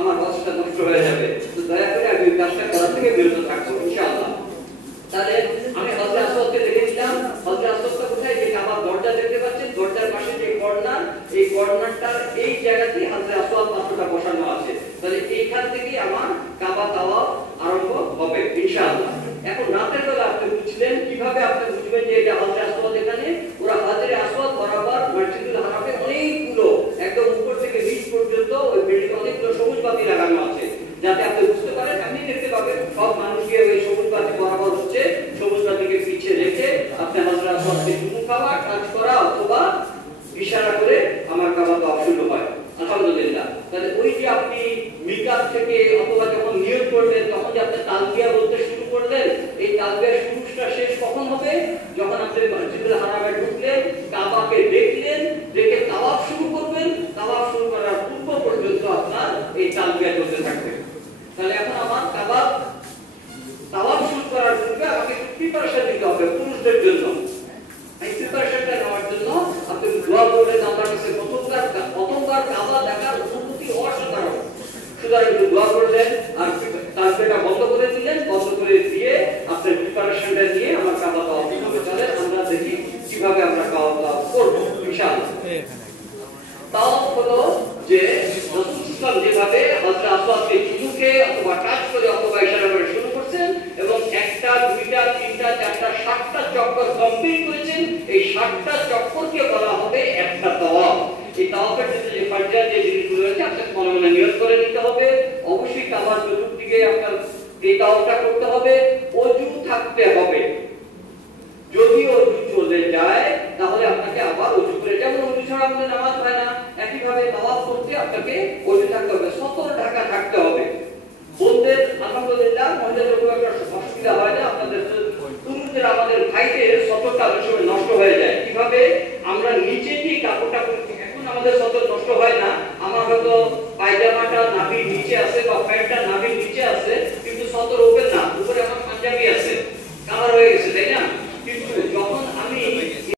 আমার হজটা নষ্ট হয়ে যাবে। তো দয়া করে আমি ওই কাজটা করার থেকে বিরত থাকবো ইনশাআল্লাহ। তাহলে আমি হযরত আসওয়াদকে দেখেছিলাম। হযরত আসওয়াদটা কোথায়? যে কাবার দরজা দেখতে পাচ্ছেন, দরজার পাশে যে কর্নার, এই কর্নারটার এই জায়গাতেই হযরত আসওয়াদ পাথরটা বসানো আছে। তাহলে এইখান থেকেই আমার কাবা তাওয়াফ আরম্ভ হবে ইনশাআল্লাহ। এখন রাতের বেলা আপনি বুঝলেন, কিভাবে আপনি বুঝবেন যে এটা হযরত আসওয়াদ? এখানে ওরা হাজরে আসওয়াদ বরাবর মসজিদুল হারামে অনেকগুলো একদম উপর থেকে নিচ পর্যন্ত ওই বিল্ডিং অনেকগুলো সবুজ বাতি লাগানো আছে, যাতে আপনি বুঝতে পারেন। আপনি দেখতে পাবেন সব মানুষকে ওই সবুজ বাতি বরাবর হচ্ছে, সবুজ বাতিকে পিছিয়ে রেখে আপনি হযরত আসওয়াদকে চুমু খাওয়া, টাচ করা অথবা ইশারা করে আমার কাবা তাওয়াফ শুরু হয় আলহামদুলিল্লাহ। তাহলে ওই যে আপনি মিকাত থেকে অথবা যখন নিয়ত করবেন তখন যে আপনি তালবিয়া বলতে শুরু করলেন, এই তালবিয়ার শুরুটা শেষ কখন হবে? যখন আপনি মসজিদুল হারামে ঢুকলেন, কাবাকে দেখলেন, দেখে তাওয়াফ শুরু করবেন। তাওয়াফ শুরু করার পূর্ব পর্যন্ত আপনার এই তালবিয়া চলতে থাকবে। তাহলে এখন আমার কাবা তাওয়াফ শুরু করার পূর্বে আমাকে প্রিপারেশন নিতে হবে পুরুষদের জন্য। এই প্রিপারেশনটা নেওয়ার জন্য আপনি দোয়া করবেন আল্লাহর কাছে। প্রথমবার কাবা দেখার অনুভূতি অসাধারণ। সুতরাং একটু দোয়া করলেন আর তালবিয়াটা বন্ধ করে দিলেন। বন্ধ করে দিয়ে আপনার প্রিপারেশনটা নিয়ে আমার কাবা তাওয়াফ করতে চলেন। আমরা দেখি কিভাবে আমরা কাবা তাওয়াফ করব ইনশাআল্লাহ। তাওয়াফ হলো যে রাসূল যেভাবে হযরত আসওয়াদকে চুমুকে অথবা টাচ করে অথবা ইশারা করে শুরু করছেন এবং একটা, দুইটা, তিনটা, চারটা, 7টা চক্কর কমপ্লিট করেছেন। এই 7টা চক্করকে বলা হবে একটা তাওয়াফ। এই তাওয়াফের ক্ষেত্রে যে ফারজা যে জিনিসগুলো রয়েছে আপনাকে মনে মনে নিয়ত করে নিতে হবে। অবশ্যই কাবার চতুর্দিকে আপনার এই তাওয়াফটা করতে হবে। ওযু থাকতে হবে। যদি ওযু চলে যায় তাহলে আপনাকে আবার ওযু করে, যেমন ওযু ছাড়া আমাদের নামাজ হয় না, একইভাবে তাওয়াফ করতে আপনাকে ওযু থাকতে হবে, সতর ঢাকা থাকতে হবে। বলতে আলহামদুলিল্লাহ মহিলাদের খুব একটা অসুবিধা হয় না। আপনাদের পুরুষদের, আমাদের ভাইদের সতরটা অনেক সময় নষ্ট হয়ে যায়। কিভাবে? আমরা নিচে দিয়ে কাপড়টা পরছি, এখন আমাদের সতর নষ্ট হয় না। আমার হয়তো পায়জামাটা নাভির নিচে আছে বা প্যান্টটা নাভির নিচে আছে,